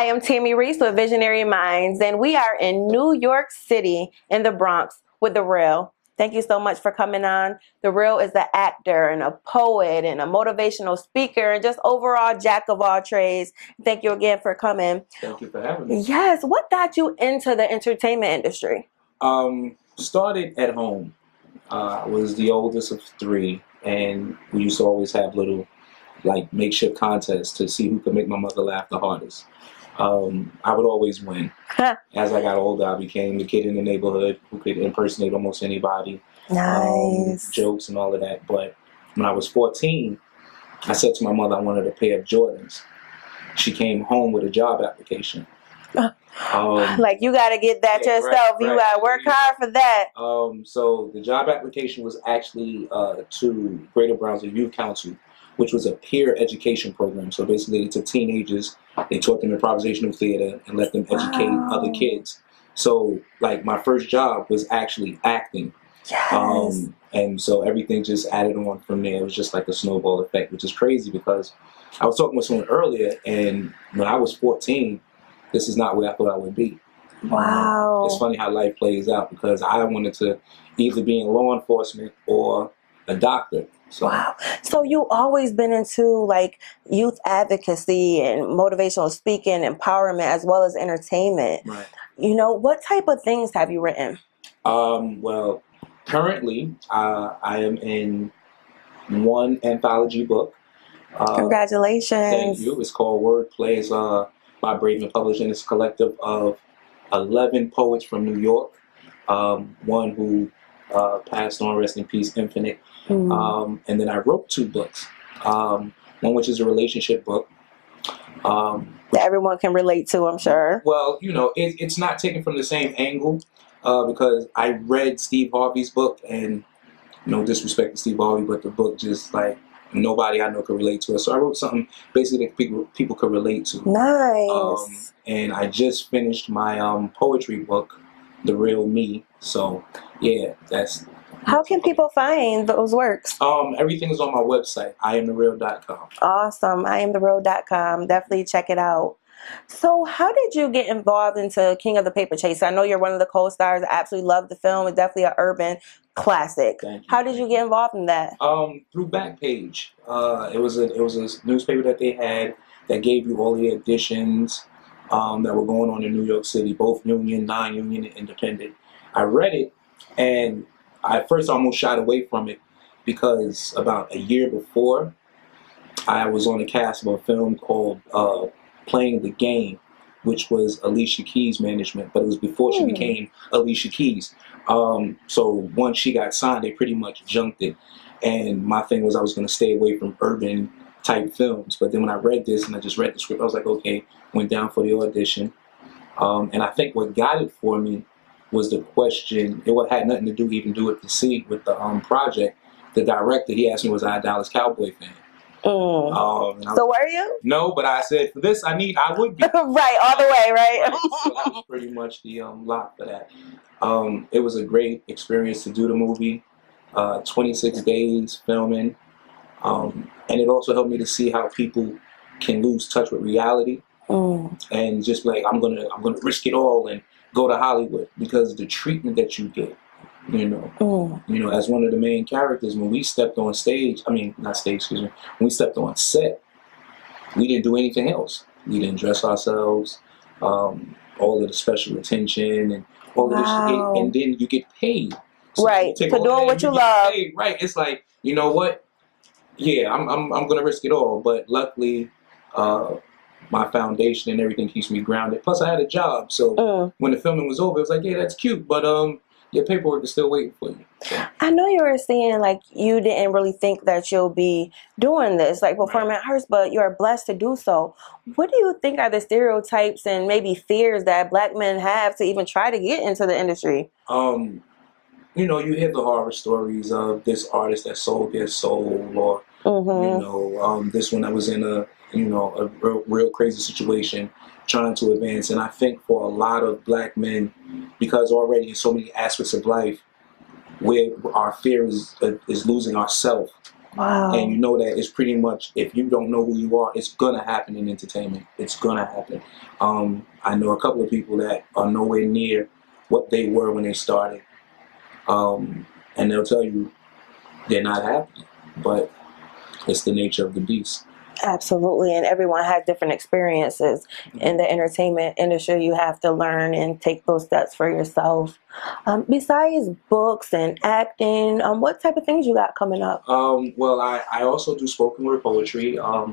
Hi, I'm Tammy Reese with Visionary Minds, and we are in New York City in the Bronx with The Real. Thank you so much for coming on. The Real is an actor and a poet and a motivational speaker and just overall jack of all trades. Thank you again for coming. Thank you for having me. Yes, what got you into the entertainment industry? Started at home. I was the oldest of three, and we used to always have little makeshift contests to see who could make my mother laugh the hardest. I would always win. As I got older, I became the kid in the neighborhood who could impersonate almost anybody. Nice. Jokes and all of that. But when I was 14, I said to my mother I wanted a pair of Jordans. She came home with a job application. Like, you got to get that yourself. Right. You got to work hard for that. So the job application was actually to Greater Brownsville Youth Council, which was a peer education program. So basically, they took teenagers, they taught them improvisational theater, and let them educate other kids. So, like, my first job was actually acting. Yes. And so everything just added on from there. It was just like a snowball effect, which is crazy because I was talking with someone earlier, and when I was 14, this is not where I thought I would be. Wow. It's funny how life plays out because I wanted to either be in law enforcement or a doctor. So. Wow. So you always been into like youth advocacy and motivational speaking, empowerment, as well as entertainment. Right. You know, what type of things have you written? Well, currently I am in one anthology book. Congratulations. Thank you. It's called Wordplay. It's by Braven Publishing. It's a collective of 11 poets from New York. One who passed on, rest in peace, Infinite. And then I wrote 2 books. One which is a relationship book. That everyone can relate to, I'm sure. Well, you know, it's not taken from the same angle because I read Steve Harvey's book, and no disrespect to Steve Harvey, but the book just like nobody I know could relate to it. So I wrote something basically that people could relate to. Nice. And I just finished my poetry book, The Real Me. So yeah, that's. How can people find those works? Everything is on my website, IamTheReal.com. Awesome. IamTheReal.com. Definitely check it out. So how did you get involved into King of the Paper Chase? I know you're one of the co-stars. I absolutely love the film. It's definitely an urban classic. Thank you. How did you get involved in that? Through Backpage. It was a newspaper that they had that gave you all the editions that were going on in New York City, both union, non-union, and independent. I read it, and I first almost shied away from it because about a year before, I was on the cast of a film called Playing the Game, which was Alicia Keys' management, but it was before she became Alicia Keys. So once she got signed, they pretty much junked it. And my thing was I was going to stay away from urban type films. But then when I read this and I just read the script, I was like, okay, went down for the audition. And I think what got it for me was the question. It had nothing to do with the scene, with the project. The director, he asked me, was I a Dallas Cowboy fan? So were you? No, but I said, for this, I would be. Right, all the way, right? So that was pretty much the lock for that. It was a great experience to do the movie. 26 days filming. And it also helped me to see how people can lose touch with reality. And just like, I'm gonna risk it all and go to Hollywood because the treatment that you get, you know, as one of the main characters, when we stepped on stage, not stage, excuse me, when we stepped on set, we didn't do anything else. We didn't dress ourselves, all of the special attention and all of this shit, and then you get paid. So right, for doing what you love. Paid. Right, it's like, you know what? Yeah, I'm gonna risk it all, but luckily, my foundation and everything keeps me grounded. Plus, I had a job, so when the filming was over, it was like, yeah, that's cute, but your paperwork is still waiting for you. So. I know you were saying like you didn't really think that you'll be doing this, like performing arts, but you're blessed to do so. What do you think are the stereotypes and maybe fears that Black men have to even try to get into the industry? You know, you hear the horror stories of this artist that sold their soul, or you know, this one that was in a real crazy situation trying to advance. And I think for a lot of Black men, because already in so many aspects of life, where our fear is losing ourselves, Wow. And you know that it's pretty much, if you don't know who you are, it's gonna happen in entertainment. It's gonna happen. I know a couple of people that are nowhere near what they were when they started, and they'll tell you they're not happy, but it's the nature of the beast. Absolutely, and everyone has different experiences in the entertainment industry. You have to learn and take those steps for yourself. Besides books and acting, what type of things you got coming up? Well, I also do spoken word poetry. I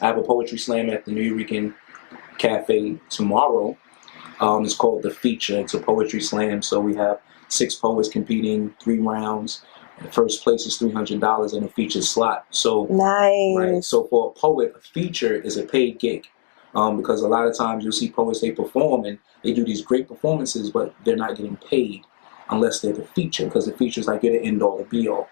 have a poetry slam at the New Eurekan Cafe tomorrow. It's called The Feature. It's a poetry slam, so we have 6 poets competing, 3 rounds. First place is $300 in a feature slot. So Nice. right. So for a poet, a feature is a paid gig, because a lot of times you'll see poets, they perform and they do these great performances, but they're not getting paid unless they're the feature, because the feature is like you're the end all, the be all.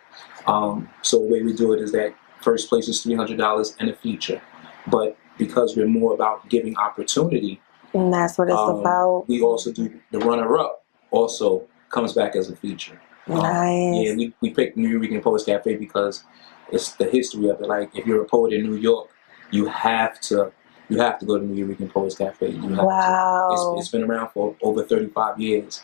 So the way we do it is that first place is $300 and a feature, but because we're more about giving opportunity, and that's what it's about. We also do the runner-up. Also comes back as a feature. Nice. Yeah, we picked New Eurekan Poets Cafe because it's the history of it. Like, if you're a poet in New York, you have to go to New Eurekan Poets Cafe. You have Wow. to. It's been around for over 35 years.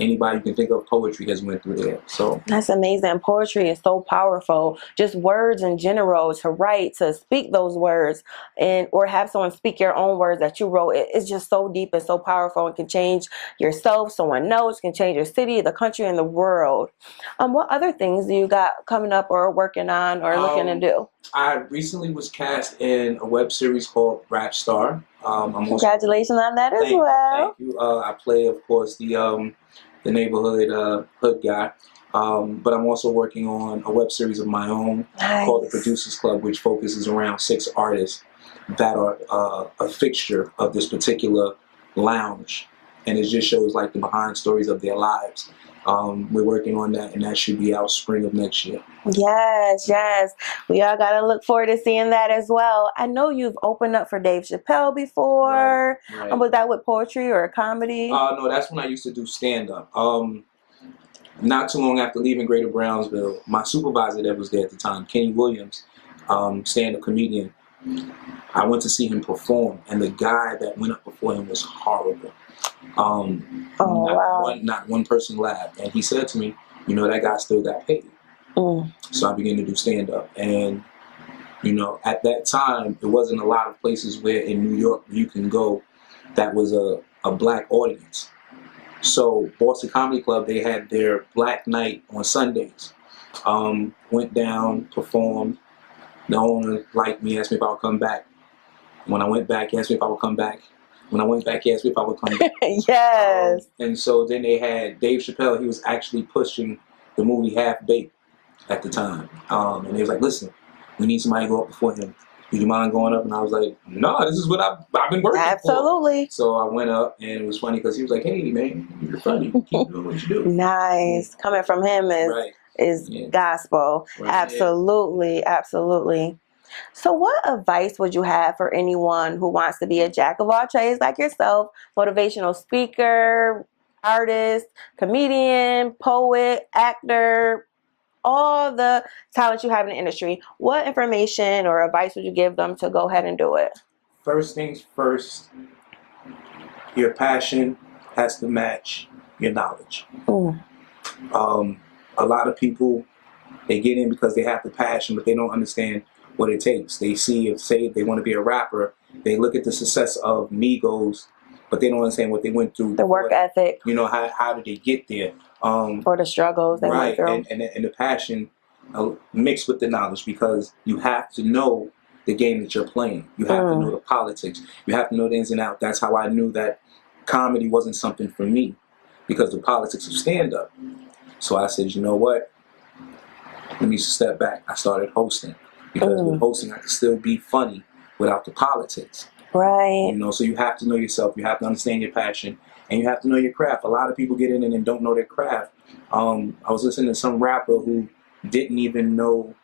Anybody you can think of poetry has went through there. So that's amazing. Poetry is so powerful. Just words in general, to write, to speak those words, and or have someone speak your own words that you wrote. It's just so deep and so powerful, and can change yourself, someone else, can change your city, the country, and the world. What other things do you got coming up or working on or looking to do? I recently was cast in a web series called Rap Star. Congratulations on that as well. Thank you. I play, of course, the neighborhood hood guy. But I'm also working on a web series of my own called The Producers Club, which focuses around 6 artists that are a fixture of this particular lounge. And it just shows like the behind stories of their lives. We're working on that, and that should be out spring of next year. Yes, yes. We all got to look forward to seeing that as well. I know you've opened up for Dave Chappelle before. Right. Was that with poetry or comedy? No, that's when I used to do stand-up. Not too long after leaving Greater Brownsville, my supervisor that was there at the time, Kenny Williams, stand-up comedian, I went to see him perform, and the guy that went up before him was horrible. Not one person laughed, and he said to me, "You know, that guy still got paid." So I began to do stand-up, and you know, at that time, there wasn't a lot of places where in New York you can go that was a black audience. So Boston Comedy Club, they had their Black Night on Sundays. Went down, performed. The owner liked me, asked me if I would come back. When I went back, he asked me if I would come back. When I went back, he asked me if I would come back. Yes. And so then they had Dave Chappelle. He was actually pushing the movie Half Baked at the time. And they was like, "Listen, we need somebody to go up before him. Do you mind going up?" And I was like, "No, this is what I've been working for." Absolutely. So I went up, and it was funny because he was like, "Hey, man, you're funny. Keep doing what you do." Nice. Coming from him is gospel. Right. Absolutely, absolutely. So what advice would you have for anyone who wants to be a jack of all trades like yourself, motivational speaker, artist, comedian, poet, actor, all the talent you have in the industry? What information or advice would you give them to go ahead and do it? First things first, your passion has to match your knowledge. A lot of people, they get in because they have the passion, but they don't understand what it takes. They say they want to be a rapper, they look at the success of Migos, but they don't understand what they went through. The work ethic. You know, how did they get there? Or the struggles they went through. And the passion mixed with the knowledge, because you have to know the game that you're playing. You have to know the politics. You have to know the ins and outs. That's how I knew that comedy wasn't something for me, because the politics of stand-up. So I said, you know what? Let me step back. I started hosting. Because with hosting, I could still be funny without the politics. Right. You know, so you have to know yourself. You have to understand your passion, and you have to know your craft. A lot of people get in and don't know their craft. I was listening to some rapper who didn't even know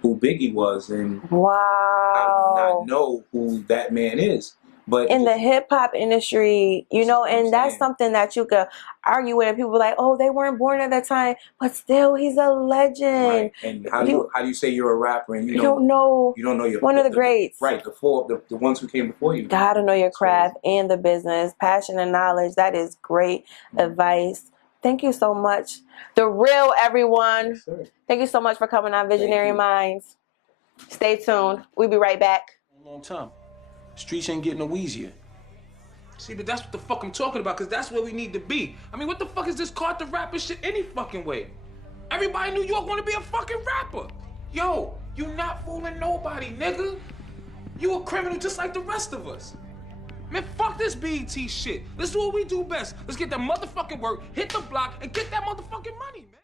who Biggie was, and wow, how do you not know who that man is? But in the hip hop industry, you know, and that's something that you could argue with. And people are like, oh, they weren't born at that time, but still, he's a legend. Right. And how do you say you're a rapper and you don't know your one of the greats? Right. The ones who came before you. Gotta know your craft and the business, passion and knowledge. That is great advice. Thank you so much. The Real, everyone. Yes, thank you so much for coming on Visionary Minds. Stay tuned. We'll be right back. Long time. Streets ain't getting no easier. See, but that's what the fuck I'm talking about, because that's where we need to be. I mean, what the fuck is this Carter rapper shit any fucking way? Everybody in New York want to be a fucking rapper. Yo, you not fooling nobody, nigga. You a criminal just like the rest of us. Man, fuck this BET shit. Let's do what we do best. Let's get that motherfucking work, hit the block, and get that motherfucking money, man.